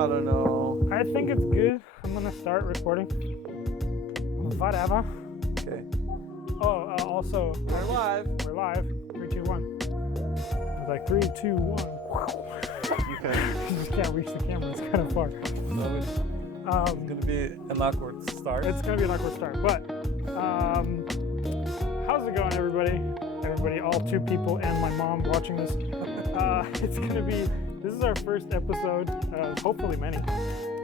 I don't know. I think it's good. I'm gonna start recording. Whatever. Okay. Oh, also, We're live. we're live. 3, 2, 1. It's like 3, 2, 1. Okay. You just can't reach the camera. It's kind of far. So it's gonna be an awkward start. It's gonna be an awkward start, but how's it going, everybody? Everybody, all 2 people and my mom watching this. It's gonna be. This is our first episode, hopefully many,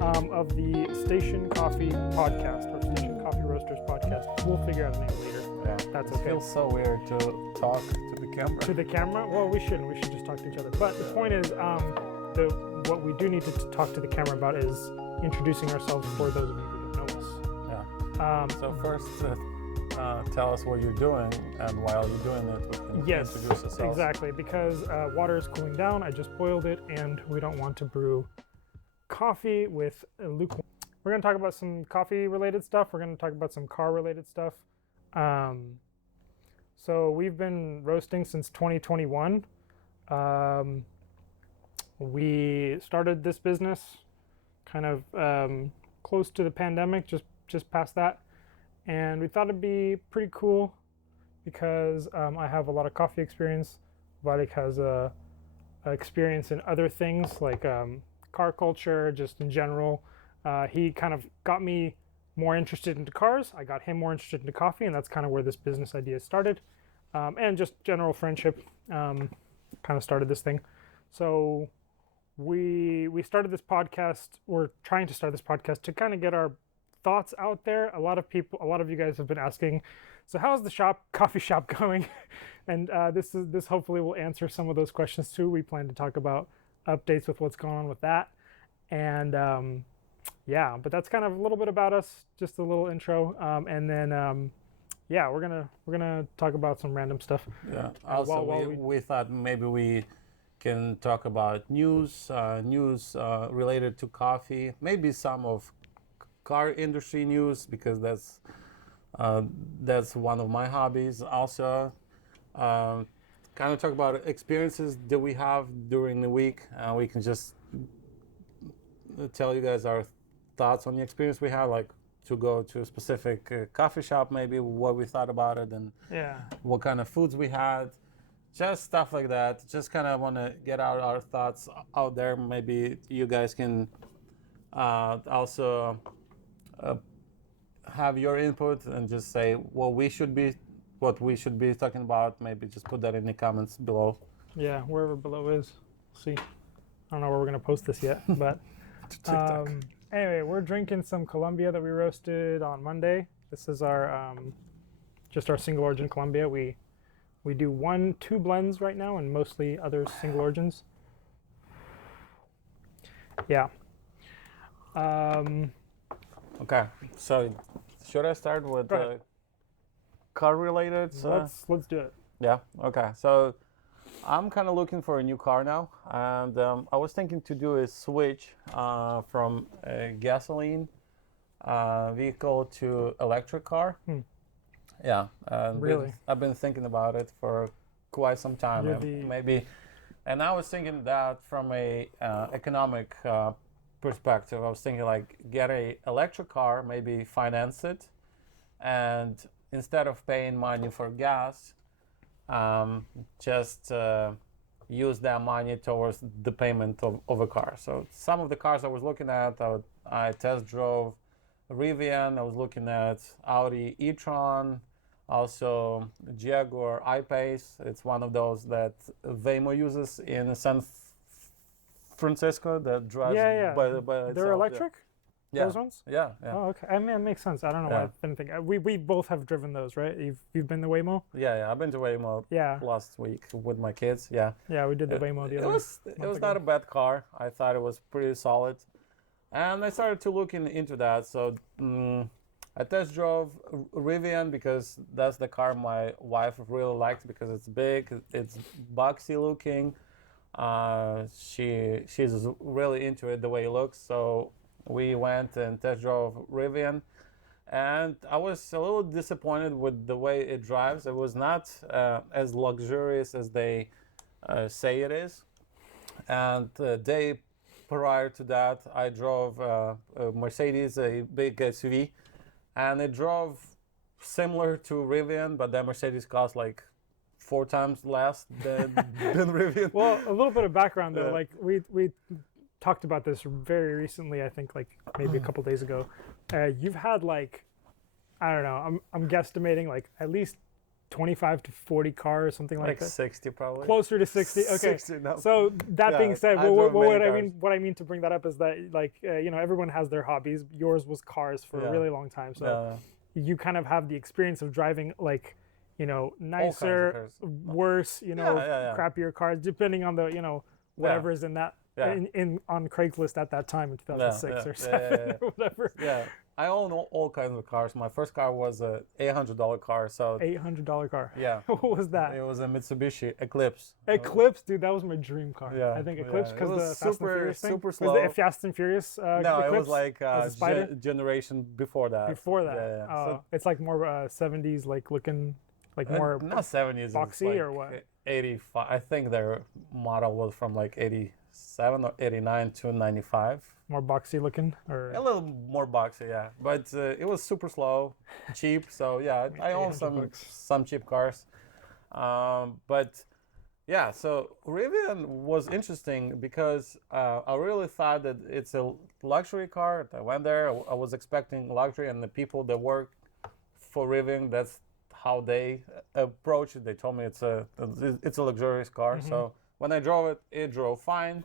of the Station Coffee podcast or Station Coffee Roasters podcast. We'll figure out a name later. Yeah. That's It okay. feels so weird to talk to the camera. To the camera? Well, we shouldn't. We should just talk to each other. But the point is, what we do need to talk to the camera about is introducing ourselves for those of you who don't know us. Yeah. So first, tell us what you're doing, and while you're doing it, we can Yes, introduce ourselves. exactly. Because water is cooling down. I just boiled it, and we don't want to brew coffee with lukewarm. We're going to talk about some coffee-related stuff. We're going to talk about some car-related stuff. So we've been roasting since 2021. We started this business kind of close to the pandemic, just past that. And we thought it'd be pretty cool because I have a lot of coffee experience. Valik has a experience in other things like car culture, just in general. He kind of got me more interested into cars. I got him more interested into coffee, and that's kind of where this business idea started. And just general friendship kind of started this thing. So we started this podcast. We're trying to start this podcast to kind of get our thoughts out there. A lot of you guys have been asking, so how's the coffee shop going? And this hopefully will answer some of those questions too. We plan to talk about updates with what's going on with that. And yeah, but that's kind of a little bit about us, just a little intro. And then yeah, we're gonna talk about some random stuff. Yeah. Also, while we thought maybe we can talk about news related to coffee, maybe some of car industry news, because that's one of my hobbies. Also, kind of talk about experiences that we have during the week. We can just tell you guys our thoughts on the experience we have, like to go to a specific coffee shop, maybe what we thought about it, and Yeah. what kind of foods we had, just stuff like that. Just kind of want to get our thoughts out there. Maybe you guys can also have your input and just say what we should be talking about. Maybe just put that in the comments below. Yeah, wherever below is. We'll see. I don't know where we're gonna post this yet, but TikTok. anyway, we're drinking some Colombia that we roasted on Monday. This is our just our single origin Colombia. We do 1-2 blends right now, and mostly other single origins. Yeah. Okay, so should I start with Go ahead. car related? Let's do it. Yeah. Okay. So I'm kind of looking for a new car now, and I was thinking to do a switch from a gasoline vehicle to electric car. Yeah. And Really? I've been thinking about it for quite some time. Maybe, and I was thinking that from a economic perspective. I was thinking like get a electric car, maybe finance it, and instead of paying money for gas, just use that money towards the payment of a car. So some of the cars I was looking at, I test drove Rivian, I was looking at Audi e-tron, also Jaguar I-Pace. It's one of those that Waymo uses in San Francisco that drives Yeah. by itself. They're electric? Yeah. Those ones? Yeah. Oh, okay. I mean, it makes sense. I don't know why I didn't think. We both have driven those, right? You've been the Waymo? Yeah. I've been to Waymo Yeah. last week with my kids. Yeah. Yeah, we did the Waymo the other It was not a bad car. I thought it was pretty solid, and I started to look into that. So I test drove Rivian because that's the car my wife really liked because it's big, it's boxy looking. She's really into it the way it looks. So we went and test drove Rivian, and I was a little disappointed with the way it drives. It was not as luxurious as they say it is, and they prior to that, I drove a Mercedes, a big SUV, and it drove similar to Rivian, but that Mercedes cost like 4 times less than Rivian. Well, a little bit of background though. Yeah. Like we talked about this very recently. I think like maybe a couple days ago. You've had like, I don't know. I'm guesstimating like at least 25 to 40 cars, something like Like that. 60 probably. Closer to 60. Okay. 60, no. So that Yeah, being said, I what, drove many I cars. mean, what I mean to bring that up is that like you know, everyone has their hobbies. Yours was cars for a Yeah. really long time. So Yeah. you kind of have the experience of driving like, you know, kinds of nicer, cars. worse, you know, Yeah. crappier cars, depending on the, you know, whatever is in that Yeah. in on Craigslist at that time in 2006 or yeah, 7 or whatever. Yeah, I own all kinds of cars. My first car was a $800 car. So $800 car. yeah, What was that? it was a Mitsubishi Eclipse. Eclipse, dude, that was my dream car. Yeah, I think yeah. Eclipse It because was the Fast and super- Furious thing. super Was slow. it Fast and Furious? No, Eclipse? it was like Was it Spider? generation before that. Before that. Yeah. Oh, it's like more 70s, like looking, like more. Not 70s. boxy it's like or what? 85. I think their model was from like 87 or 89 to 95. More boxy looking, or A little more boxy, yeah. But it was super slow, cheap. So yeah, I own some cheap cars. But yeah, so Rivian was interesting because I really thought that it's a luxury car. I went there, I was expecting luxury, and the people that work for Rivian, that's how they approach it. They told me it's a luxurious car. So when I drove it, it drove fine.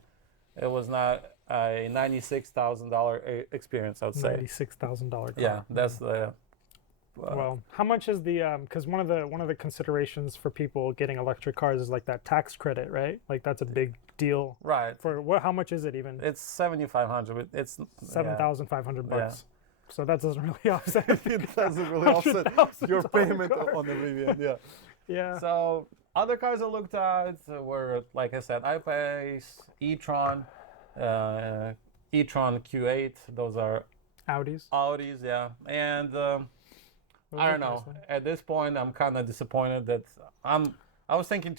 It was not a $96,000 experience, I would say. $96,000 car. Yeah, that's the. Well, how much is the because one of the considerations for people getting electric cars is like that tax credit, right? Like that's a big deal. Right. For what? How much is it even? It's 7,500. It's $7,500 bucks. Yeah. So that doesn't really offset. It doesn't really offset your $100,000 payment car. on the Rivian. Yeah. Yeah. So other cars I looked at were, like I said, I-Pace, e-tron, e-tron Q8. Those are Audis. Audis, yeah. And I don't know. At this point, I'm kind of disappointed that I was thinking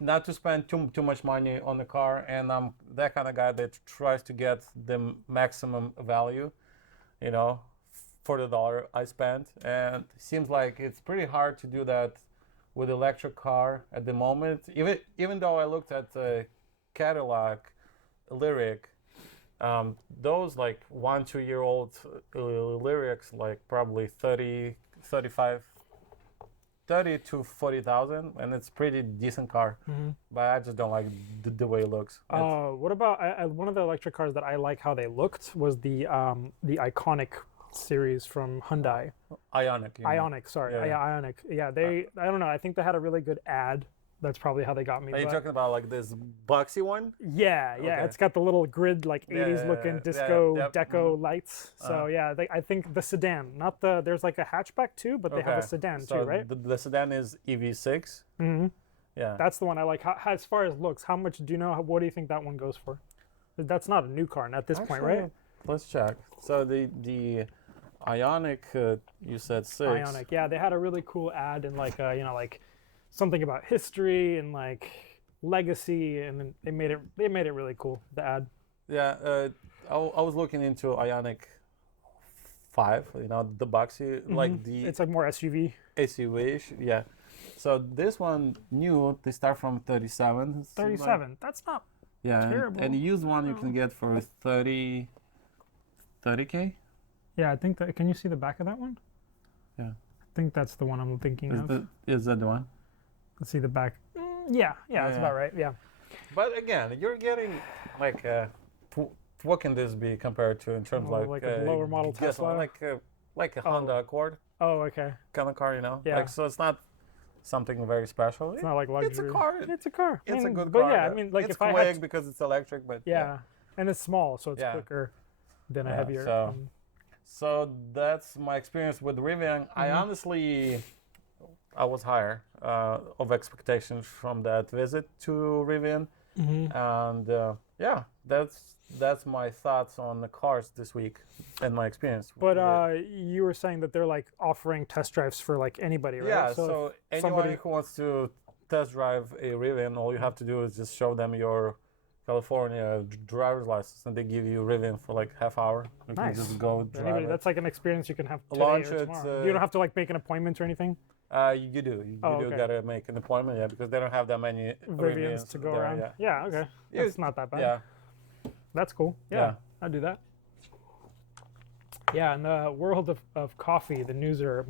not to spend too much money on the car, and I'm that kind of guy that tries to get the maximum value, you know, for the dollar I spent. And it seems like it's pretty hard to do that with electric car at the moment. Even though I looked at the Cadillac Lyric, those like 1-2 year old Lyrics, like probably 30 to 40,000, and it's pretty decent car. But I just don't like the way it looks. What about one of the electric cars that I like how they looked was the Iconic series from Hyundai. Ionic. you mean. Ionic, sorry. Yeah. Ionic. Yeah, I don't know. I think they had a really good ad. That's probably how they got me. Are you but- talking about like this boxy one? Yeah. Okay. It's got the little grid, like 80s looking disco yep, deco lights. So yeah, I think the sedan, not the. There's like a hatchback too, but they have a sedan So too, right? The sedan is EV6. Mm-hmm. Yeah. That's the one I like. How, as far as looks, how much do you know? What do you think that one goes for? That's not a new car at this point, right? Let's check. So the Ionic, you said 6. Ionic, yeah, they had a really cool ad and like you know, like something about history and like legacy, and then they made it really cool. The ad. Yeah, I was looking into Ionic 5. You know, the boxy, like the It's like more SUV. SUV-ish. Yeah. So this one new, they start from 37. 37. That's not. Yeah, terrible. and the used one you can get for 30K. Yeah, I think that. Can you see the back of that one? Yeah. I think that's the one I'm thinking of. Is that the one? Let's see the back. Yeah, that's about right. Yeah. But again, you're getting like what can this be compared to in terms Like a lower model Tesla? Like a Honda Accord Oh, okay. kind of car, you know? Yeah. Like, so it's not something very special. It's not like luxury. It's a car. It's a car. It's a good but car. yeah, I mean, like it's if I quick had, because it's electric, but yeah, and it's small, so it's Yeah. quicker than a Yeah, heavier. So that's my experience with Rivian. I honestly, I was higher of expectations from that visit to Rivian, and yeah, that's my thoughts on the cars this week and my experience. But you were saying that they're like offering test drives for like anybody, right? yeah, so if anyone who wants to test drive a Rivian, all you have to do is just show them your California driver's license, and they give you Rivian for like half hour. You Nice. can just go drive Anybody, it. that's like an experience you can have today Launch or it, tomorrow. You don't have to like make an appointment or anything. You do. You Oh, do okay. gotta make an appointment, yeah, because they don't have that many Rivians to go there, around. Yeah. Yeah, okay. That's not that bad. Yeah. That's cool. Yeah, I'd do that. Yeah, in the world of coffee, the news are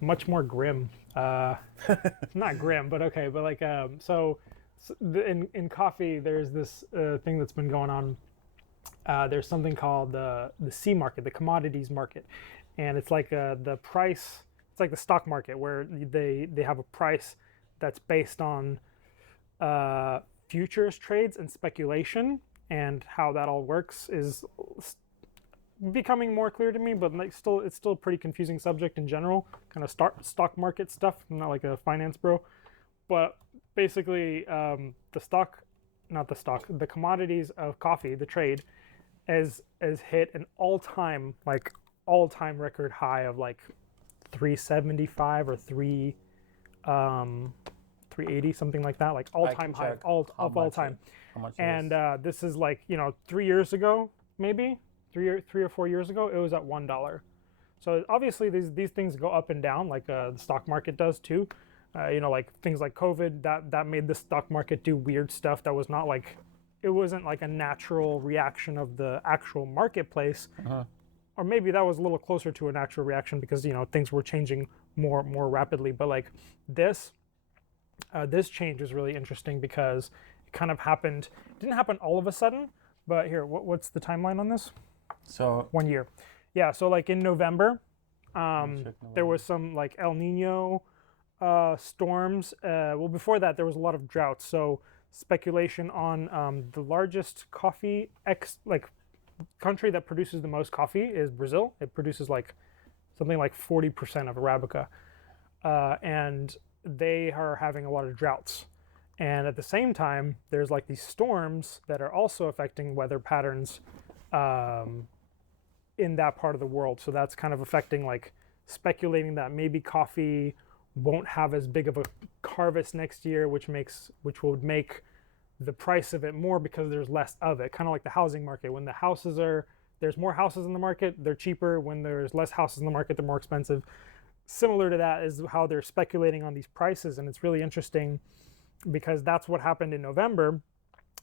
much more grim. Not grim, but okay. But like, in coffee, there's this thing that's been going on. There's something called the C market, the commodities market, and it's like the price. It's like the stock market where they have a price that's based on futures trades and speculation, and how that all works is becoming more clear to me, but like it's still a pretty confusing subject in general, kind of stock market stuff. I'm not like a finance bro, but basically the commodities of coffee, the trade, has hit an all-time record high of like 375 or 380, something like that, like all-time high all time. How much And this is like 3 years ago, maybe 3 or 4 years ago, it was at $1. So obviously these things go up and down, like the stock market does too. Like things like COVID that made the stock market do weird stuff that was not like, it wasn't like a natural reaction of the actual marketplace. Or maybe that was a little closer to a natural reaction because things were changing more rapidly. But like this change is really interesting because it kind of happened. It didn't happen all of a sudden, but here, what's the timeline on this? So 1 year. Yeah, so like in November, there was some like El Nino storms. Well, before that, there was a lot of droughts. So speculation on the largest coffee country that produces the most coffee is Brazil. It produces like something like 40% of Arabica, and they are having a lot of droughts. And at the same time, there's like these storms that are also affecting weather patterns in that part of the world. So that's kind of affecting, like, speculating that maybe coffee won't have as big of a harvest next year, which would make the price of it more because there's less of it. Kind of like the housing market. When there's more houses in the market, they're cheaper. When there's less houses in the market, they're more expensive. Similar to that is how they're speculating on these prices, and it's really interesting because that's what happened in November.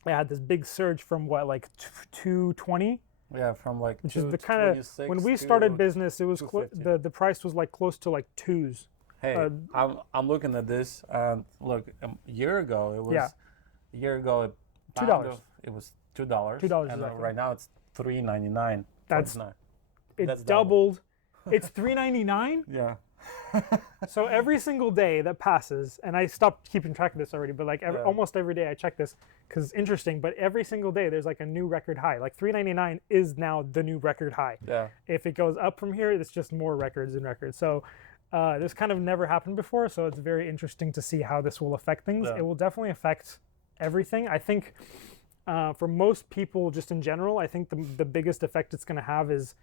They had this big surge from like 220. Yeah, from like which is the kind of when we started business, it was the price was like close to like twos. Hey, I'm looking at this, and look, a year ago it was $2. It was $2. $2, and exactly. right now it's $3.99. That's That's doubled. It's $3.99. Yeah. So every single day that passes, and I stopped keeping track of this already, but like almost every day I check this because it's interesting. But every single day there's like a new record high. Like $3.99 is now the new record high. Yeah. If it goes up from here, it's just more records and records. So this kind of never happened before. So it's very interesting to see how this will affect things. Yeah. It will definitely affect everything. I think for most people, just in general, I think the biggest effect it's going to have is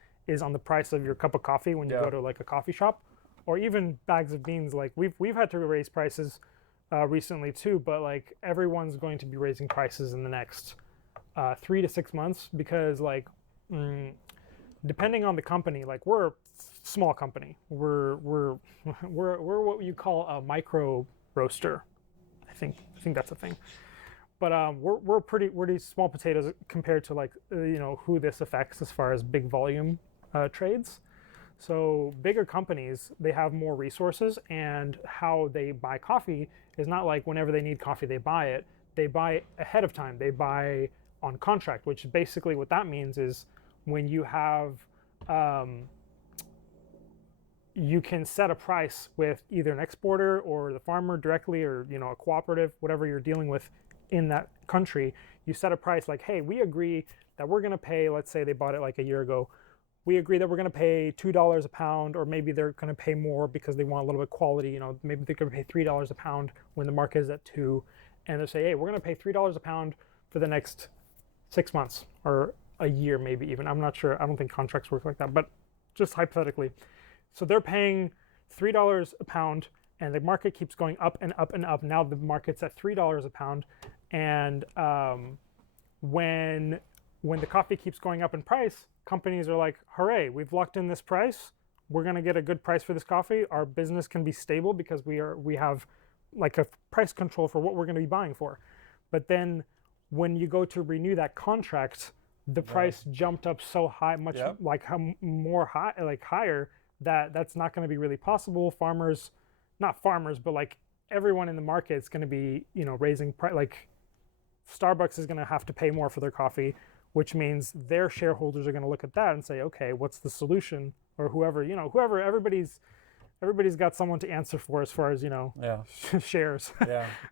on the price of your cup of coffee when you go to like a coffee shop. Or even bags of beans. Like we've had to raise prices recently too, but like everyone's going to be raising prices in the next 3 to 6 months because like depending on the company, like we're a small company. We're what you call a micro roaster. I think that's a thing. But we're pretty small potatoes compared to like who this affects as far as big volume trades. So bigger companies, they have more resources, and how they buy coffee is not like whenever they need coffee, they buy it. They buy ahead of time. They buy on contract, which basically what that means is when you have, you can set a price with either an exporter or the farmer directly, or a cooperative, whatever you're dealing with in that country. You set a price like, hey, we agree that we're going to pay, let's say they bought it like a year ago. We agree that we're going to pay $2 a pound, or maybe they're going to pay more because they want a little bit of quality. Maybe they're going to pay $3 a pound when the market is at $2, and they say, hey, we're going to pay $3 a pound for the next 6 months or a year, maybe even. I'm not sure. I don't think contracts work like that, but just hypothetically. So they're paying $3 a pound, and the market keeps going up and up and up. Now the market's at $3 a pound, And when the coffee keeps going up in price, companies are like, hooray, we've locked in this price. We're going to get a good price for this coffee. Our business can be stable because we have like a price control for what we're going to be buying for. But then when you go to renew that contract, the price jumped up so high, much like more high, like higher, that's not going to be really possible. Farmers, not farmers, but like everyone in the market is going to be, raising price. Like Starbucks is going to have to pay more for their coffee, which means their shareholders are going to look at that and say, okay, what's the solution? Or whoever, everybody's got someone to answer for as far as, shares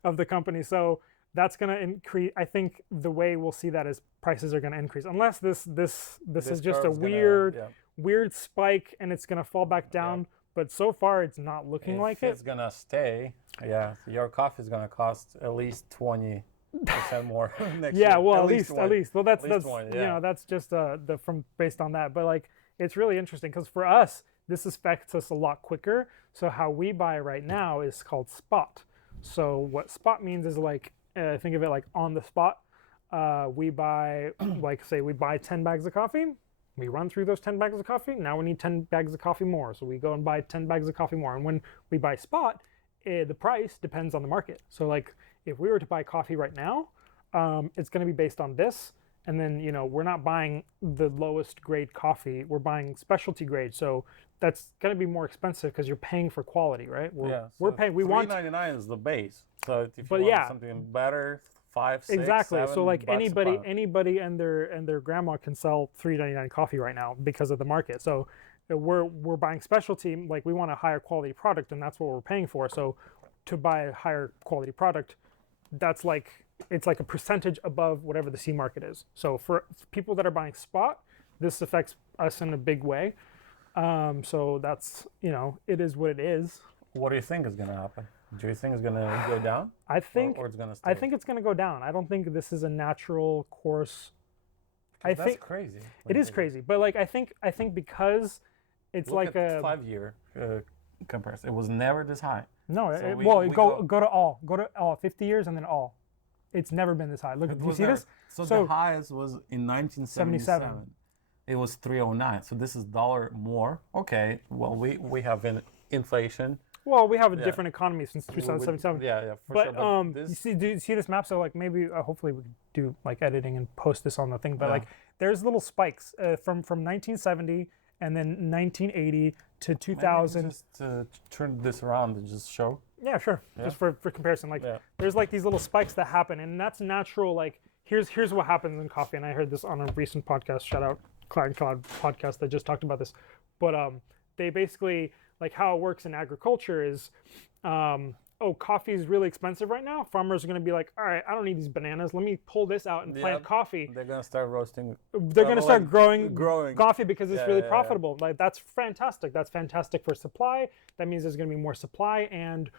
of the company. So that's going to increase. I think the way we'll see that is prices are going to increase, unless this is just a weird spike and it's going to fall back down. Yeah. But so far, it's not looking like it. It's going to stay. Yeah, your coffee is going to cost at least 20% more next year. Yeah, well, at least. Well, that's 20, that's just from based on that. But like, it's really interesting because for us, this affects us a lot quicker. So how we buy right now is called spot. So what spot means is like, think of it like on the spot. We buy, like say we buy 10 bags of coffee. We run through those 10 bags of coffee. Now we need 10 bags of coffee more. So we go and buy 10 bags of coffee more. And when we buy spot, the price depends on the market. So like if we were to buy coffee right now, it's going to be based on this. And then, we're not buying the lowest grade coffee. We're buying specialty grade. So that's going to be more expensive because you're paying for quality, right? We're paying. We want $3.99 is the base. So if you want something better, 5, 6, exactly. 7 So like bucks anybody and their grandma can sell $3.99 coffee right now because of the market. So we're buying specialty. Like we want a higher quality product, and that's what we're paying for. So to buy a higher quality product, that's like. It's like a percentage above whatever the C market is. So for people that are buying spot, this affects us in a big way. So that's, it is what it is. What do you think is going to happen? Do you think it's going to go down? I think, or it's going to stay? I think it's going to go down. I don't think this is a natural course. That's crazy. It is crazy. But like, I think because it's Look like at 5-year comparison. It was never this high. No, go to all 50 years and then all. It's never been this high. Look, do you see this? So the highest was in 1977. It was $3.09. So this is $1 more. Okay. Well, we have inflation. Well, we have a different economy since 2077. Yeah, for but, sure. But do you see this map? So like maybe hopefully we can do like editing and post this on the thing. But like there's little spikes from 1970 and then 1980 to 2000. Maybe just turn this around and just show. Yeah, sure. Yeah. Just for comparison, like there's like these little spikes that happen, and that's natural. Like here's what happens in coffee, and I heard this on a recent podcast. Shout out Clyde podcast that just talked about this. But they basically like how it works in agriculture is, coffee is really expensive right now. Farmers are going to be like, all right, I don't need these bananas. Let me pull this out and plant coffee. They're going to start roasting. They're going to start growing coffee because it's really profitable. Yeah. Like that's fantastic. That's fantastic for supply. That means there's going to be more supply, and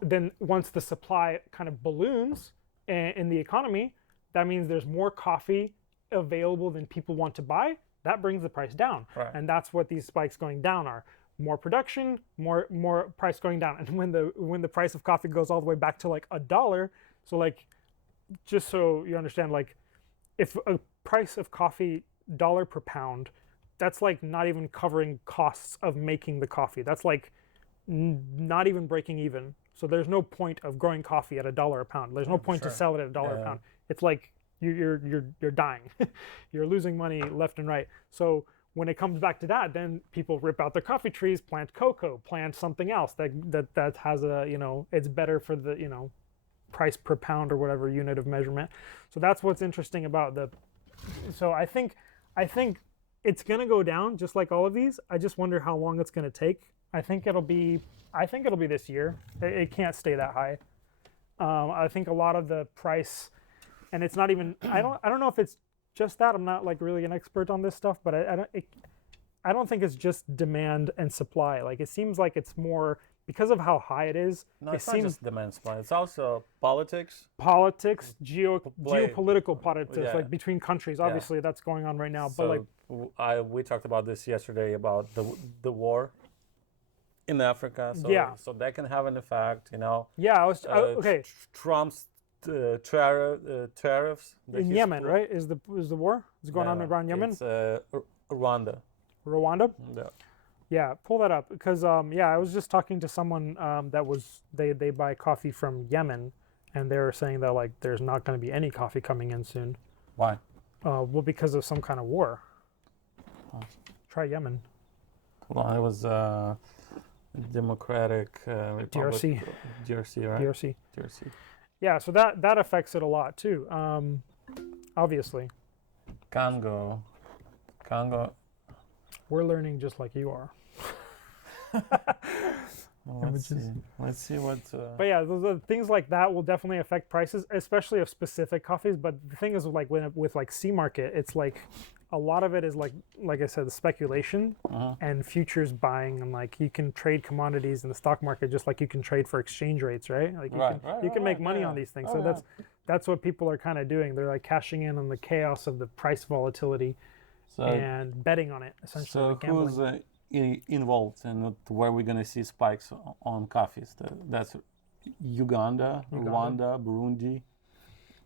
then once the supply kind of balloons in the economy, that means there's more coffee available than people want to buy. That brings the price down. Right. And that's what these spikes going down are. More production, more price going down. And when the price of coffee goes all the way back to like $1, so like just so you understand, like if a price of coffee $1 per pound, that's like not even covering costs of making the coffee. That's like not even breaking even. So there's no point of growing coffee at $1 a pound. There's no point to sell it at $1 a pound. It's like you're dying. You're losing money left and right. So when it comes back to that, then people rip out their coffee trees, plant cocoa, plant something else that has a, it's better for the, price per pound or whatever unit of measurement. So that's what's interesting about so I think it's going to go down just like all of these. I just wonder how long it's going to take. I think it'll be this year. It can't stay that high. I think a lot of the price, and it's not even, I don't know if it's just that. I'm not like really an expert on this stuff, but I don't think it's just demand and supply. Like it seems like it's more because of how high it is. No, it's not just demand and supply. It's also politics, geopolitical politics, like between countries. Obviously, that's going on right now. So but we talked about this yesterday about the war in Africa. So that can have an effect. Yeah, okay. Trump's tariffs that In he's Yemen, put- right? Is the war? Is going on No, around Yemen? It's Rwanda. Rwanda? Yeah. Yeah, pull that up because yeah, I was just talking to someone that was they buy coffee from Yemen, and they were saying that like there's not going to be any coffee coming in soon. Why? Well, because of some kind of war. Oh. Try Yemen. Hold on, it was Democratic Republic. DRC. DRC, right? DRC. DRC. Yeah, so that affects it a lot too. Obviously, Congo. we're learning just like you are. Well, let's see what. But yeah, things like that will definitely affect prices, especially of specific coffees. But the thing is, like with like C market, it's like a lot of it is like I said, the speculation and futures buying, and like you can trade commodities in the stock market just like you can trade for exchange rates, right? Like you can make money on these things. So that's what people are kind of doing. They're like cashing in on the chaos of the price volatility and betting on it, essentially. So like gambling. who's involved and where we're gonna see spikes on coffees? That's Uganda, Rwanda, Burundi,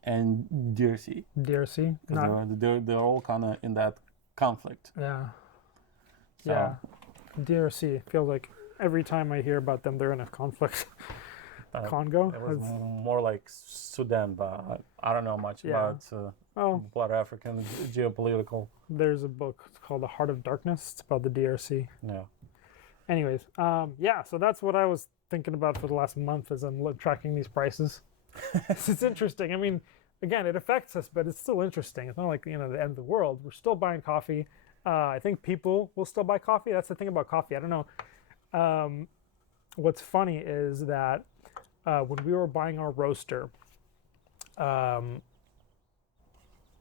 and DRC. DRC? They're all kind of in that conflict. Yeah. So, Yeah. DRC feels like every time I hear about them, they're in a conflict. Congo? It was more like Sudan, but I don't know much about Blood African geopolitical. There's a book. It's called The Heart of Darkness. It's about the DRC. Yeah. Anyways, yeah, so that's what I was thinking about for the last month as I'm tracking these prices. It's interesting. I mean, again, it affects us, but it's still interesting. It's not like, the end of the world. We're still buying coffee. I think people will still buy coffee. That's the thing about coffee. I don't know. What's funny is that when we were buying our roaster,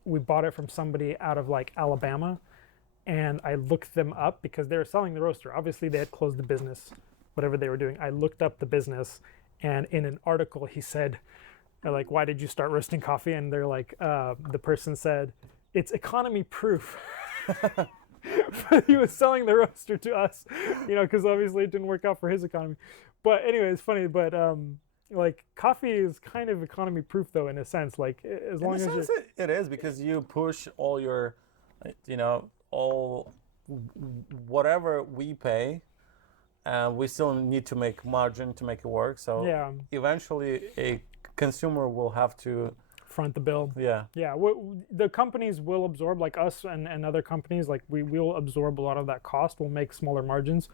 we bought it from somebody out of like Alabama, and I looked them up because they were selling the roaster. Obviously, they had closed the business, whatever they were doing. I looked up the business, and in an article, he said, like, why did you start roasting coffee? And they're like, the person said, it's economy proof. But he was selling the roaster to us, because obviously it didn't work out for his economy. But anyway, it's funny. But like coffee is kind of economy proof, though, in a sense. Like as long as it is, because you push all your, all whatever we pay, we still need to make margin to make it work. So eventually, a consumer will have to front the bill. Yeah. The companies will absorb, like us and other companies, like we will absorb a lot of that cost. We'll make smaller margins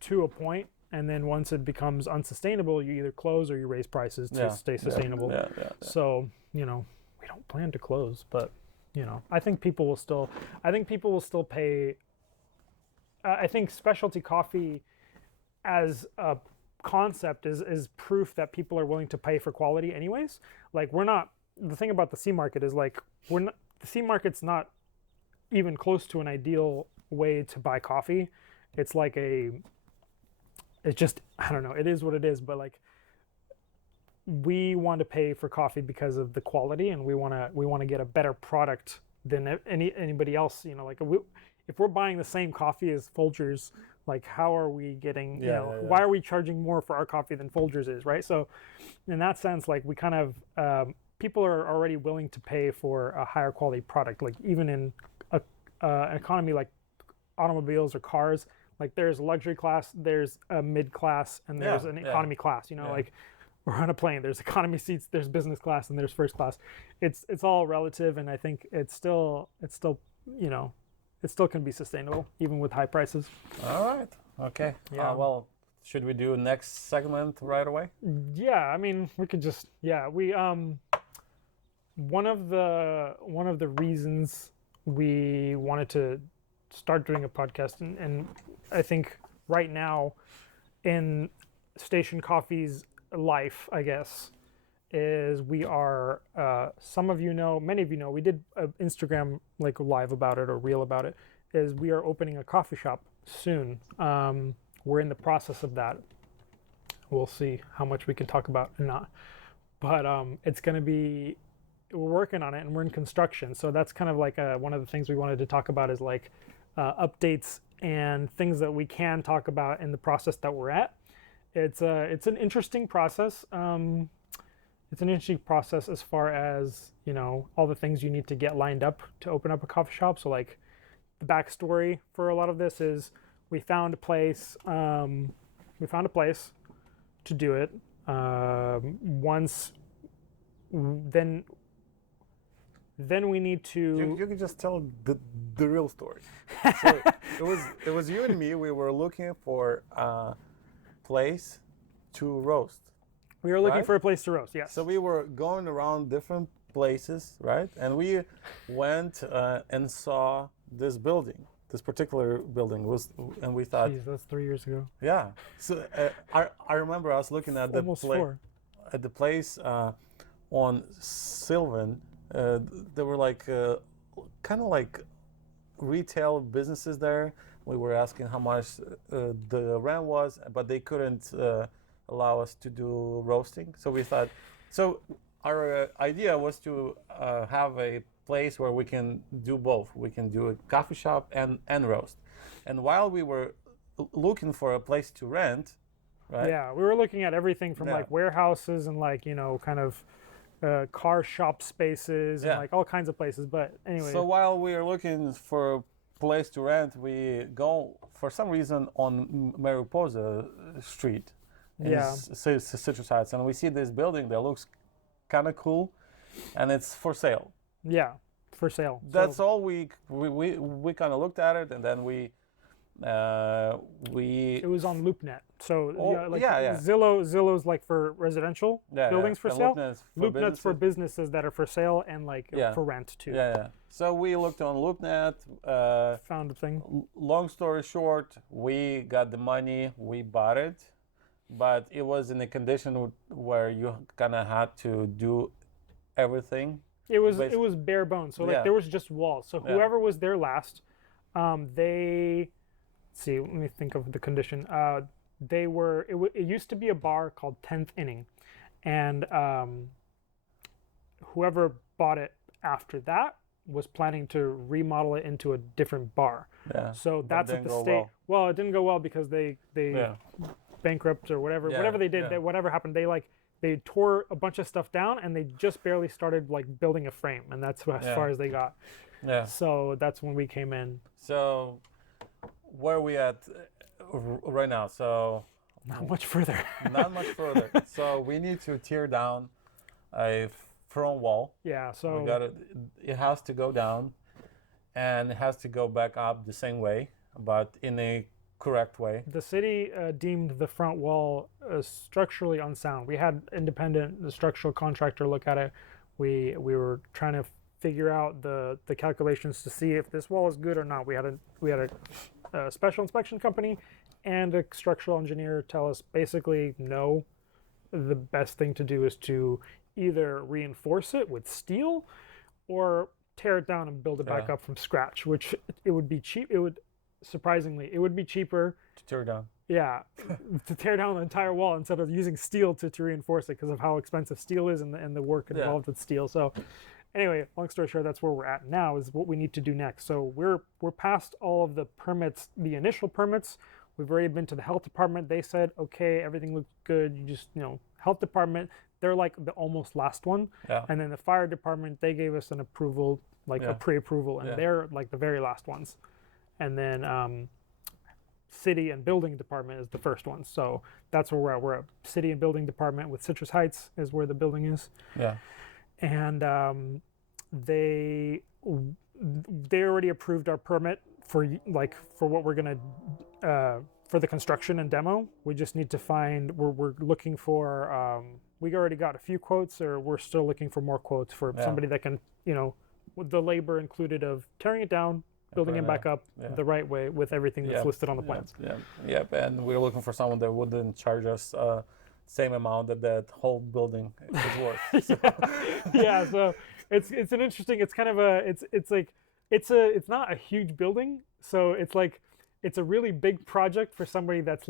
to a point, and then once it becomes unsustainable, you either close or you raise prices to stay sustainable. So we don't plan to close, but I think people will still pay. I think specialty coffee as a concept is proof that people are willing to pay for quality anyways. Like the thing about the C market is like the C market's not even close to an ideal way to buy coffee. It's like it's just, I don't know, it is what it is, but like we want to pay for coffee because of the quality, and we want to get a better product than anybody else. Like if we're buying the same coffee as Folgers, like how are we getting, why are we charging more for our coffee than Folgers is, right? So in that sense, like we kind of, people are already willing to pay for a higher quality product. Like even in an economy like automobiles or cars, like there's luxury class, there's a mid class, and there's an economy class. Like we're on a plane, there's economy seats, there's business class, and there's first class. It's all relative, and I think it still can be sustainable even with high prices. All right. Okay. Yeah. Well, should we do next segment right away? Yeah. I mean, we could just we one of the reasons we wanted to start doing a podcast, and I think right now in Station Coffee's life, I guess, is we are some of many of you know, we did an Instagram like live about it or reel about it, is we are opening a coffee shop soon. We're in the process of that. We'll see how much we can talk about or not, but it's going to be, we're working on it and we're in construction. So that's kind of like one of the things we wanted to talk about is like updates and things that we can talk about in the process that we're at. It's an interesting process. it's an interesting process as far as, you know, all the things you need to get lined up to open up a coffee shop. So like the backstory for a lot of this is we found a place. We found a place to do it. Once, then we need to. You can just tell the real story. So it was you and me. We were looking for a place to roast. We were looking right? for a place to roast. Yes. So we were going around different places, right? And we went and saw this building. This particular building was, and we thought, Jeez, that's 3 years ago. yeah. So I remember I was looking at the Almost 4. at the place on Sylvan. There were like kind of like retail businesses there. We were asking how much the rent was, but they couldn't allow us to do roasting. So we thought, so our idea was to have a place where we can do both. We can do a coffee shop and roast. And while we were looking for a place to rent, right? Yeah, we were looking at everything from Yeah. like warehouses and like, you know, kind of car shop spaces and Yeah. like all kinds of places. But anyway, So while we are looking for a place to rent, we go for some reason on Mariposa Street in Yeah. Citrus Heights, and we see this building that looks kind of cool, and it's for sale. yeah, for sale. That's So, all we kind of looked at it, and then we it was on LoopNet. So Oh, like yeah. Zillow's like for residential buildings for and sale. LoopNet's LoopNet's for businesses. businesses that are for sale and like Yeah. for rent too. Yeah. So we looked on LoopNet. Found a thing. Long story short, we got the money, we bought it, but it was in a condition where you kind of had to do everything. It was Basi- bare bones. So like Yeah. there was just walls. So Yeah. whoever was there last, they let's see. Let me think of the condition. They were. It used to be a bar called 10th Inning, and whoever bought it after that was planning to remodel it into a different bar. Yeah. So But that's what didn't the go state. well. It didn't go well because they Yeah. bankrupt or whatever. Yeah, Whatever they did, yeah. whatever happened, they tore a bunch of stuff down and they just barely started like building a frame, and that's as Yeah. far as they got. Yeah. So that's when we came in. So where are we at right now? So Not much further. not much further. So we need to tear down a front wall. Yeah. So We got it has to go down, and it has to go back up the same way, but in a correct way. the city deemed the front wall structurally unsound. We had the structural contractor look at it. We were trying to figure out the calculations to see if this wall is good or not. We had a special inspection company and a structural engineer tell us basically no. The best thing to do is to either reinforce it with steel or tear it down and build it back Yeah. up from scratch, which it would be cheap. It would surprisingly it would be cheaper. To tear down. Yeah, to tear down the entire wall instead of using steel to reinforce it because of how expensive steel is and the work Yeah. involved with steel. So anyway, long story short, that's where we're at now is what we need to do next. So we're past all of the permits, the initial permits. We've already been to the health department. They said, okay, everything looks good. You just, health department, they're like the almost last one. Yeah. And then the fire department, they gave us an approval, like Yeah. a pre-approval, and Yeah. they're like the very last ones. And then city and building department is the first one. So that's where we're at. We're at city and building department with Citrus Heights is where the building is. Yeah. And they already approved our permit for what we're gonna for the construction and demo. We just need to find. We're looking for. We already got a few quotes, or we're still looking for more quotes for Yeah. somebody that can, with the labor included of tearing it down, building it back up Yeah. the right way with everything that's Yep. listed on the plans. Yeah. And we're looking for someone that wouldn't charge us same amount that whole building is worth. So, Yeah, so it's an interesting. It's kind of it's not a huge building, so it's a really big project for somebody that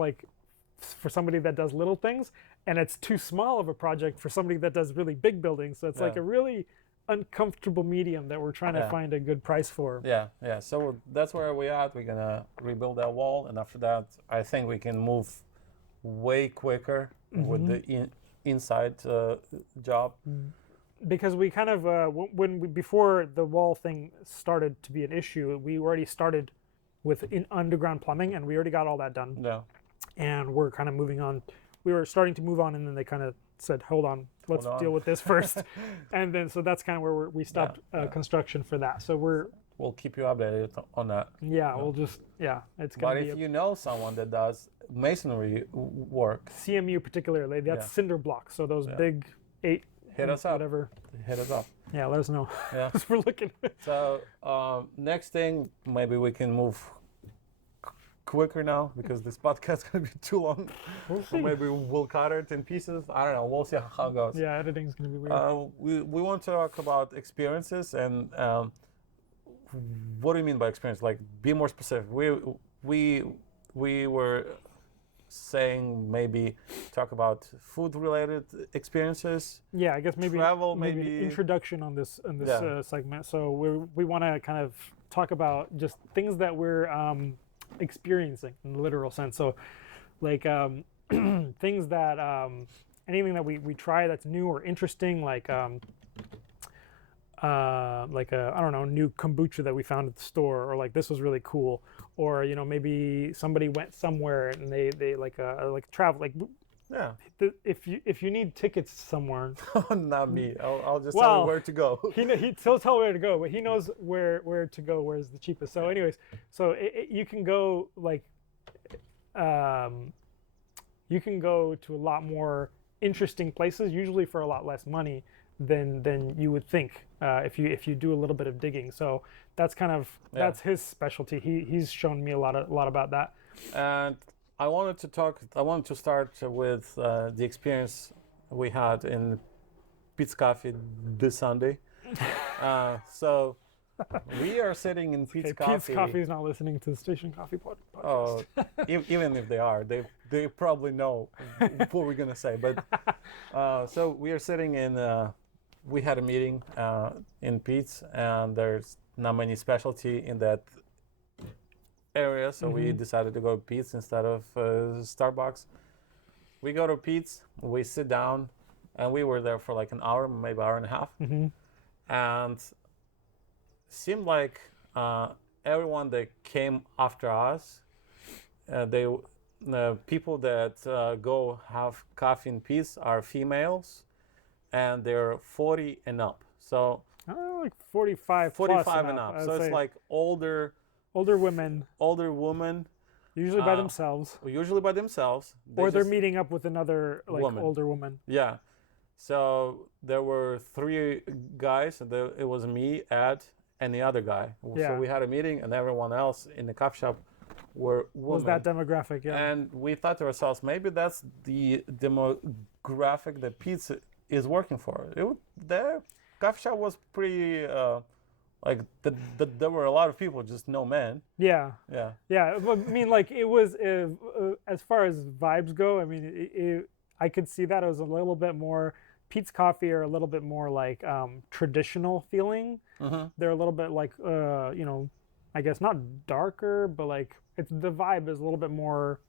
does little things, and it's too small of a project for somebody that does really big buildings. So it's like Yeah. a really uncomfortable medium that we're trying to Yeah. find a good price for. Yeah. So that's where we're at. We're gonna rebuild that wall, and after that, I think we can move way quicker with the inside job. Because we kind of before the wall thing started to be an issue, we already started with underground plumbing, and we already got all that done. Yeah. And we're kind of moving on. We were starting to move on, and then they kind of said, "Hold on, let's deal with this first." And then so that's kind of where we stopped construction for that. So we'll keep you updated on that. Yeah, we'll just it's gonna But be. if you know someone that does masonry work, CMU particularly, that's cinder blocks. So those big 8. Hit us up. Whatever. Hit us up. Yeah, let us know. Yeah. We're looking. So next thing, maybe we can move quicker now because this podcast is gonna be too long. We'll see. Or maybe we'll cut it in pieces. I don't know. We'll see how it goes. Yeah, editing's gonna be weird. We want to talk about experiences and what do you mean by experience? Like, be more specific. We were saying maybe talk about food-related experiences. Yeah, I guess maybe travel, maybe maybe introduction on this segment. So we want to kind of talk about just things that we're experiencing in the literal sense. So like things that anything that we try that's new or interesting, like I don't know, new kombucha that we found at the store, or like this was really cool, or maybe somebody went somewhere and they like travel, like if you need tickets somewhere. Not me. I'll just tell you where to go. He'll tell where to go, but he knows where to go, where's the cheapest. So anyways, so you can go like you can go to a lot more interesting places, usually for a lot less money than you would think if you do a little bit of digging. So that's kind of that's his specialty. He's shown me a lot about that. And I wanted to start with the experience we had in Pete's Coffee this Sunday. So we are sitting in Pete's Coffee. Pete's Coffee is not listening to the Station Coffee podcast. Oh, even if they are, they probably know what we're gonna say. But so we are sitting in. We had a meeting in Pete's, and there's not many specialty in that area, so we decided to go to Pete's instead of Starbucks. We go to Pete's, we sit down, and we were there for like an hour, maybe hour and a half, and seemed like everyone that came after us, people that go have coffee in Pete's are females, and they're 40 and up. So like 45 and up. So it's like older women, usually by themselves. Or they're meeting up with another older woman. Yeah. So there were 3 guys. It was me, Ed, and the other guy. Yeah. So we had a meeting, and everyone else in the coffee shop were women. Was that demographic? Yeah. And we thought to ourselves, maybe that's the demographic that Pete's is working for. The coffee shop was pretty like there were a lot of people, just no men. Yeah. Yeah. Yeah. I mean, like it was as far as vibes go. I mean, I could see that it was a little bit more. Pete's Coffee are a little bit more like traditional feeling. They're a little bit like I guess not darker, but like the vibe is a little bit more.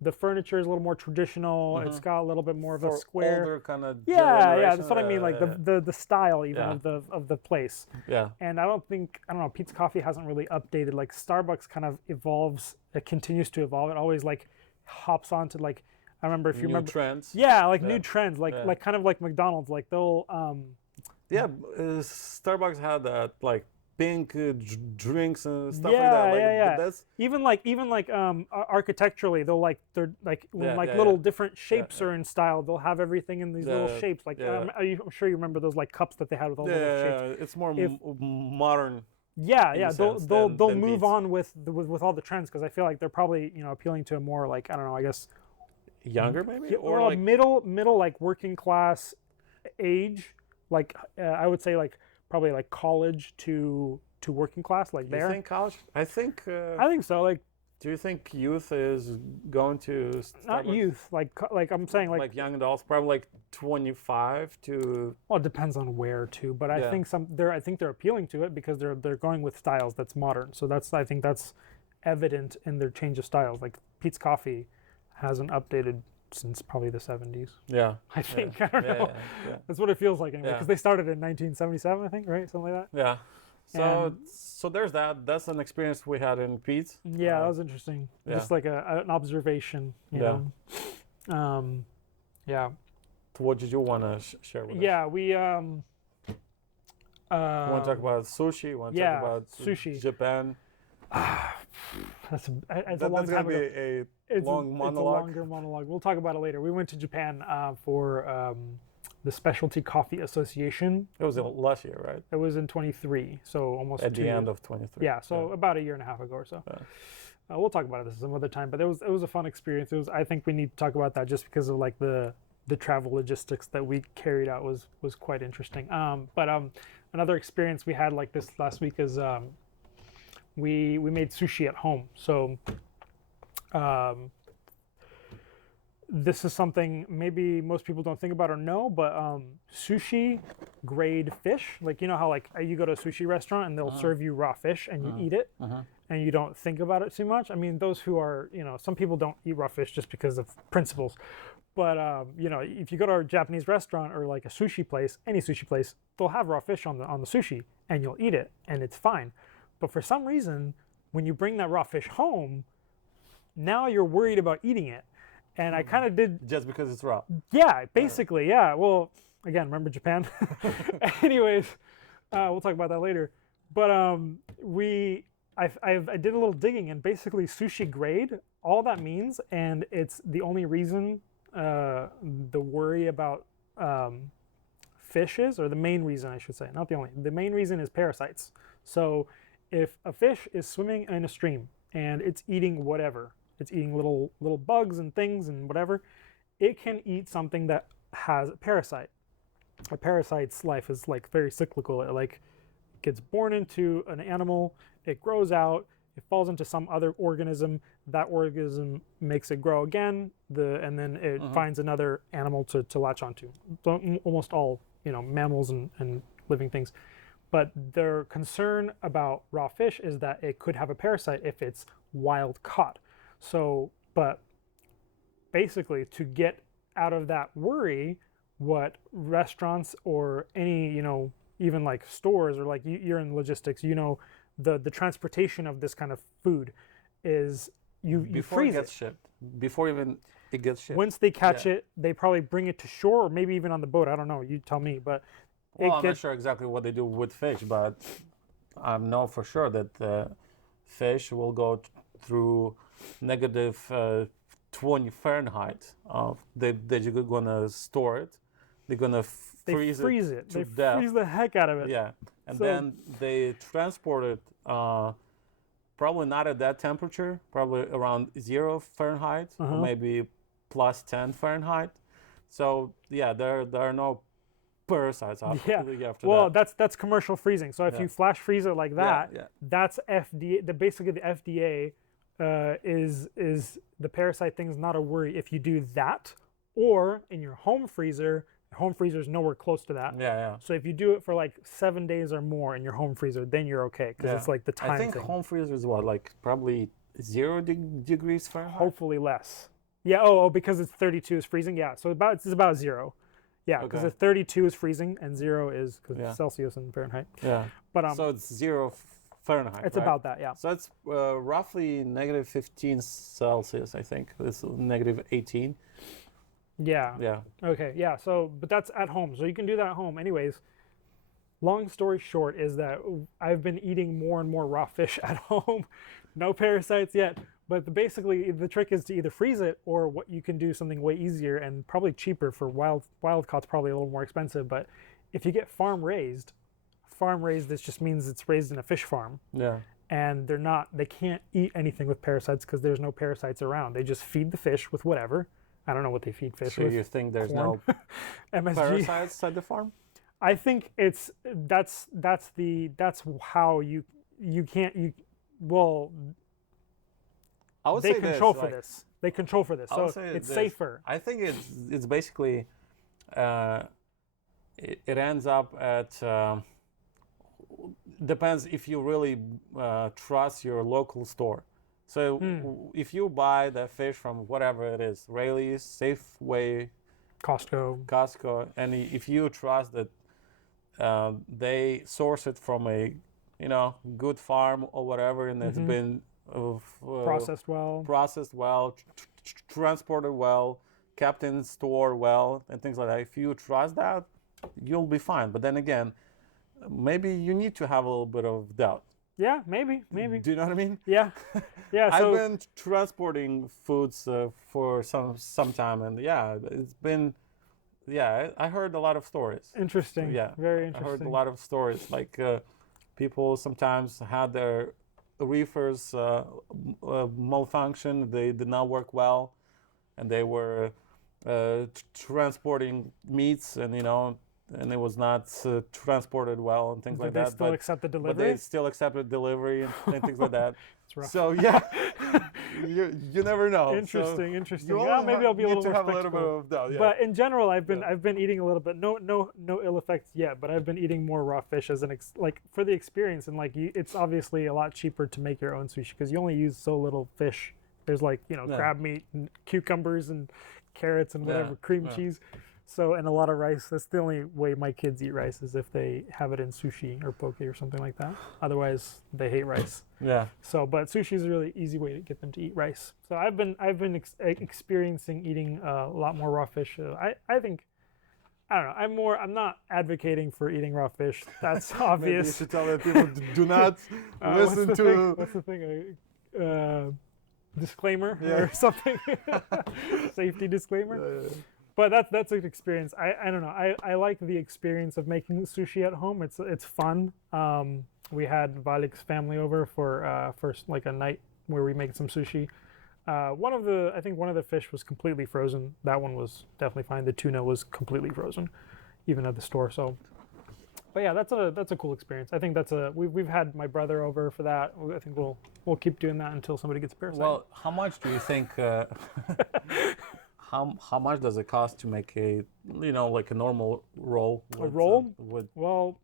The furniture is a little more traditional. It's got a little bit more of a square. Older kind of. Yeah. That's what I mean. Like the style even of the place. Yeah. And I don't know. Pete's Coffee hasn't really updated. Like Starbucks kind of evolves. It continues to evolve. It always like hops onto like. I remember if you remember trends. Yeah, like new trends. Like kind of like McDonald's. Like they'll. Starbucks had that like pink drinks and stuff like that. Yeah. That's even like architecturally, they'll like they're like when little different shapes are in style. They'll have everything in these little shapes. Like I'm sure you remember those like cups that they had with all the little shapes. It's more modern. Yeah. They'll move on with all the trends because I feel like they're probably appealing to a more like I don't know. I guess younger maybe or like middle like working class age. Like I would say like. Probably like college to working class, like there. You think college? I think so. Like, do you think youth is going to Starbucks? Not youth, like I'm saying, like young adults, probably like 25 to. Well, it depends on where too, but I think I think they're appealing to it because they're going with styles that's modern. So I think that's evident in their change of styles. Like Pete's Coffee hasn't updated since probably the 70s. Yeah. I think. Yeah. I don't Yeah, know. yeah, That's what it feels like anyway, Yeah. because they started in 1977, I think, right? Something like that. yeah. So And- so there's that. That's an experience we had in Pete. Yeah, that was interesting. yeah. Just like an observation, you Yeah. know. Yeah. What did you want to share with us? Yeah, we You want to talk about sushi? You want to yeah, talk about sushi. Japan? That's a That's long gonna time be ago. a long It's a monologue. longer monologue. We'll talk about it later. We went to Japan for the Specialty Coffee Association. It was last year, right? It was in 23, so almost At 2 the years. end of 23. Yeah, so about a year and a half ago or so. Yeah. We'll talk about it some other time, but it was a fun experience. I think we need to talk about that just because of like the travel logistics that we carried out was quite interesting. But another experience we had like this last week is we made sushi at home. So this is something maybe most people don't think about or know, but sushi grade fish, like you know how like you go to a sushi restaurant and they'll serve you raw fish and you eat it and you don't think about it too much. I mean, those who are, you know, some people don't eat raw fish just because of principles. But you know, if you go to a Japanese restaurant or like a sushi place, any sushi place, they'll have raw fish on the sushi and you'll eat it and it's fine. But for some reason, when you bring that raw fish home, now you're worried about eating it. And I kind of did. Just because it's raw. Yeah, basically, yeah. Well, again, remember Japan? Anyways, we'll talk about that later. But I did a little digging, and basically sushi grade, all that means, and it's the only reason the worry about fish is, or the main reason I should say, not the only, the main reason is parasites. So if a fish is swimming in a stream and it's eating whatever, it's eating little bugs and things and whatever, it can eat something that has a parasite. A parasite's life is like very cyclical. It like gets born into an animal, it grows out, it falls into some other organism, that organism makes it grow again, and then it finds another animal to latch onto. So almost all, you know, mammals and living things. But their concern about raw fish is that it could have a parasite if it's wild caught. So, but basically to get out of that worry, what restaurants or any, you know, even like stores or like you're in logistics, you know, the transportation of this kind of food is you Before freeze it gets shipped. Before even it gets shipped. Once they catch it, they probably bring it to shore or maybe even on the boat. I don't know. You tell me. But well, I'm not sure exactly what they do with fish, but I know for sure that the fish will go through negative 20 Fahrenheit. That you're gonna store it. They're gonna freeze it to They death. freeze the heck out of it. Yeah, and So- then they transport it. Probably not at that temperature. Probably around 0 Fahrenheit, or maybe plus 10 Fahrenheit. So yeah, there are no parasites after, after Well, that. that's commercial freezing. So if you flash freeze it like that, yeah. that's FDA. Basically, the FDA is the parasite thing is not a worry if you do that, or in your home freezer. Home freezer is nowhere close to that. Yeah. So if you do it for like 7 days or more in your home freezer, then you're okay because it's like the time I think thing. home freezer is what, like probably 0 degrees Fahrenheit. Hopefully less. Yeah. Oh, because it's 32 is freezing. Yeah. So it's about 0. Yeah, because Okay. the 32 is freezing and 0 is because Yeah. Celsius and Fahrenheit. Yeah. But So it's 0 Fahrenheit. it's right? about that. Yeah. So it's roughly negative 15 Celsius, I think. It's negative 18. Yeah. Yeah. Okay. Yeah. So, but that's at home. So you can do that at home. Anyways, long story short is that I've been eating more and more raw fish at home. No parasites yet. But basically, the trick is to either freeze it or what you can do something way easier and probably cheaper for wild caught's probably a little more expensive. But if you get farm raised, this just means it's raised in a fish farm. Yeah. And they can't eat anything with parasites because there's no parasites around. They just feed the fish with whatever. I don't know what they feed fish So with. you think there's corn. no MSG. parasites at the farm? I think that's how you can't well I would they say control this, for like, this. They control for this. I So would say it's this. safer. I think it's basically it ends up at depends if you really trust your local store. So if you buy the fish from whatever it is, Rayleigh's, Safeway, Costco, and if you trust that they source it from a, good farm or whatever, and it's been processed well, transported well, kept in store well, and things like that. If you trust that, you'll be fine. But then again, maybe you need to have a little bit of doubt. Yeah, maybe. Do you know what I mean? Yeah, yeah. I've been transporting foods for some time, and it's been. Yeah, I heard a lot of stories. Interesting. Yeah, very interesting. I heard a lot of stories. Like people sometimes had their reefers malfunction. They did not work well, and they were transporting meats, and and it was not transported well, and things like that. They still accept the delivery. But they still accepted delivery and things like that. It's rough. So yeah, you never know. Interesting. Yeah, maybe I'll be a little more have a little bit of doubt. Yeah. But in general, I've been eating a little bit. No ill effects yet. But I've been eating more raw fish as for the experience, and it's obviously a lot cheaper to make your own sushi because you only use so little fish. There's crab meat and cucumbers and carrots and whatever, cream cheese. So, and a lot of rice. That's the only way my kids eat rice is if they have it in sushi or poke or something like that. Otherwise, they hate rice. Yeah. So, but sushi is a really easy way to get them to eat rice. So I've been experiencing eating a lot more raw fish. I think, I don't know. I'm not advocating for eating raw fish. That's obvious. Maybe you should tell that people do not listen to. What's the thing? Disclaimer or something. Safety disclaimer. Yeah. But that's an experience. I don't know. I like the experience of making sushi at home. It's fun. We had Valik's family over for like a night where we made some sushi. I think one of the fish was completely frozen. That one was definitely fine. The tuna was completely frozen, even at the store. So, but yeah, that's a cool experience. I think we've had my brother over for that. I think we'll keep doing that until somebody gets a parasite. Well, how much do you think? How much does it cost to make like a normal roll? With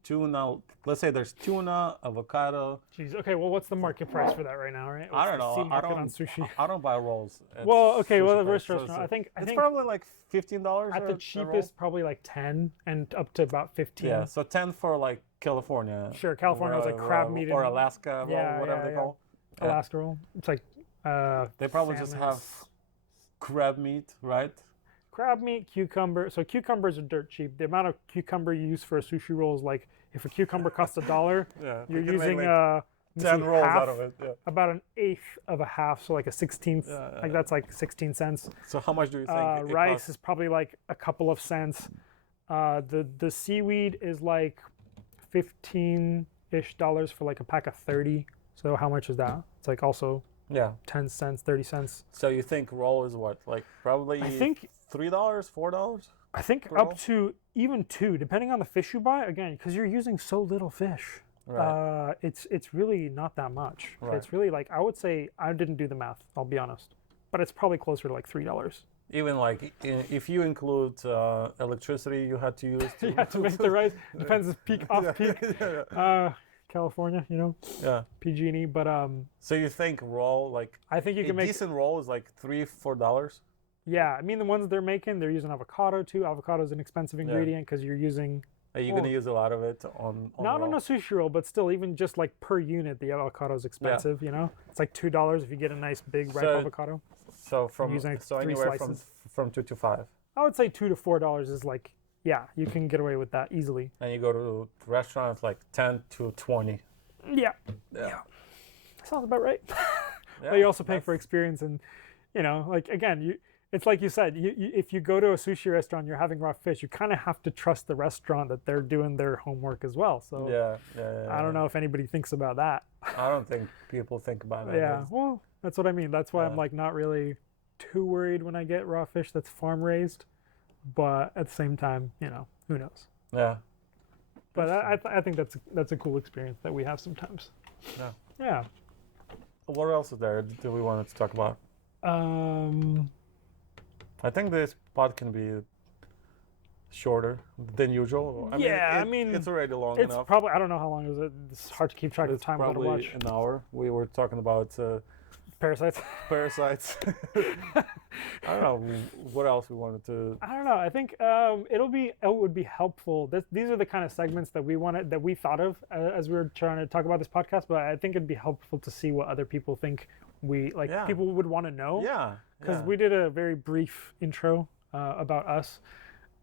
tuna. Let's say there's tuna, avocado. Jeez. Okay. Well, what's the market price for that right now? Right. I don't know. On sushi. I don't buy rolls. The restaurant. I think it's probably like $15 at the cheapest. Probably like 10 and up to about 15. Yeah. So 10 for like California. Sure. California was like crab meat or Alaska roll, whatever they call. Alaska roll. It's like they probably just have crab meat, right? Crab meat, cucumber. So cucumbers are dirt cheap. The amount of cucumber you use for a sushi roll is like, if a cucumber costs $1, you're using 10 rolls out of it. Yeah. About an eighth of a half, so like a 16th. That's like 16 cents. So how much do you think? Rice is probably like a couple of cents. The seaweed is like $15-ish for like a pack of 30. So how much is that? It's like also 10 cents, 30 cents. So you think roll is what? Like probably I think $3, $4? I think up to even $2, depending on the fish you buy. Again, because you're using so little fish. Right. It's really not that much. Right. It's really like, I would say, I didn't do the math, I'll be honest, but it's probably closer to like $3. Even like if you include electricity you had to use to make the rice. Depends if peak off peak. California, PG&E, but so you think roll, like I think you can make decent roll is like $3-4? Yeah, I mean the ones they're making, they're using avocado too. Avocado is an expensive ingredient because you're using. Are you gonna use a lot of it on not on a sushi roll, but still, even just like per unit, the avocado is expensive. It's like $2 if you get a nice big ripe avocado. So anywhere from 2 to 5. I would say $2 to $4 is like, you can get away with that easily. And you go to restaurants like 10 to 20. Yeah. Sounds about right. But you're also paying for experience, and like again, it's like you said, if you go to a sushi restaurant, you're having raw fish, you kind of have to trust the restaurant that they're doing their homework as well. So I don't know if anybody thinks about that. I don't think people think about that. Yeah, well, that's what I mean. That's why I'm like not really too worried when I get raw fish that's farm raised, but at the same time, who knows? Yeah. But I think that's a cool experience that we have sometimes. Yeah. What else is there do we want to talk about? I think this pod can be shorter than usual. I mean, it's already long enough. It's probably, I don't know how long is it. It's hard to keep track of the time. Probably an hour. We were talking about Parasites. Parasites. I don't know what else we wanted to. I don't know. I think it would be helpful. These are the kind of segments that we thought of as we were trying to talk about this podcast. But I think it'd be helpful to see what other people think people would want to know. Yeah. Because we did a very brief intro about us,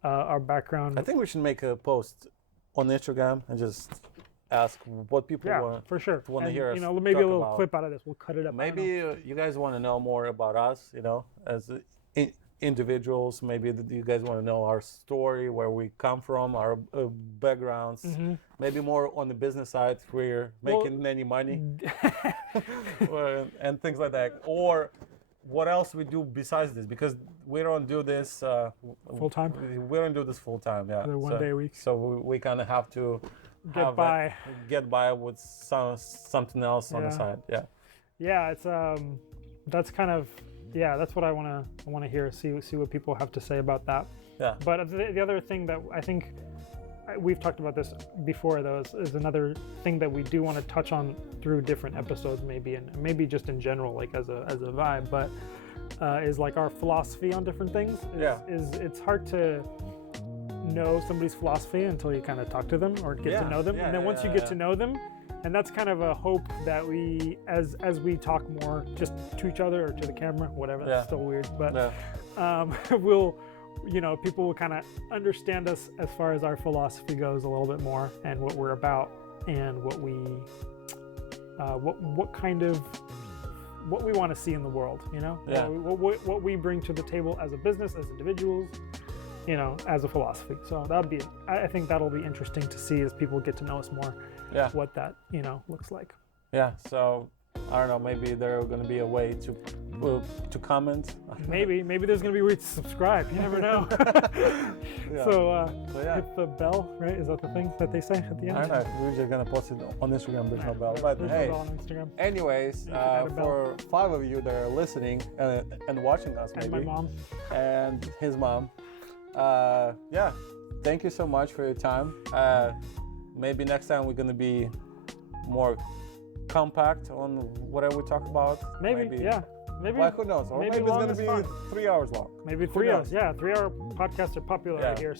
our background. I think we should make a post on Instagram and just ask what people want. For sure. Want to hear us. Maybe a little about. clip out of this. We'll cut it up. Maybe you guys want to know more about us, as individuals. Maybe you guys want to know our story, where we come from, our backgrounds. Mm-hmm. Maybe more on the business side, if we're making any money, and things like that. Or what else we do besides this, because we don't do this full time. We don't do this full time. Yeah, one day a week. So we kind of have to get by with something else on the side. Yeah, it's that's kind of that's what I want to hear. See what people have to say about that. Yeah. But the other thing that I think we've talked about this before, though, is another thing that we do want to touch on through different episodes, maybe, and maybe just in general, like as a vibe, but is like our philosophy on different things. It's hard to know somebody's philosophy until you kind of talk to them or get to know them, and then once you get to know them, and that's kind of a hope that we, as we talk more just to each other or to the camera, whatever. That's still weird, but we'll. People will kind of understand us as far as our philosophy goes a little bit more, and what we're about, and what we what we want to see in the world. What we bring to the table as a business, as individuals, as a philosophy. So I think that'll be interesting to see as people get to know us more. What that looks like. Yeah. So I don't know. Maybe there's going to be a way to comment. Maybe there's going to be a way to subscribe. You never know. So hit the bell, right? Is that the thing that they say at the end? I don't know. We're just going to post it on Instagram. There's no bell. But there's hey, no bell on Instagram. Anyways, for 5 of you that are listening and watching us, maybe. And my mom. And his mom. Thank you so much for your time. Maybe next time we're going to be more compact on whatever we talk about. Maybe. Well, who knows? Or maybe it's going to be 3 hours long. Maybe 3 hours. Yeah, 3 hour podcasts are popular right here.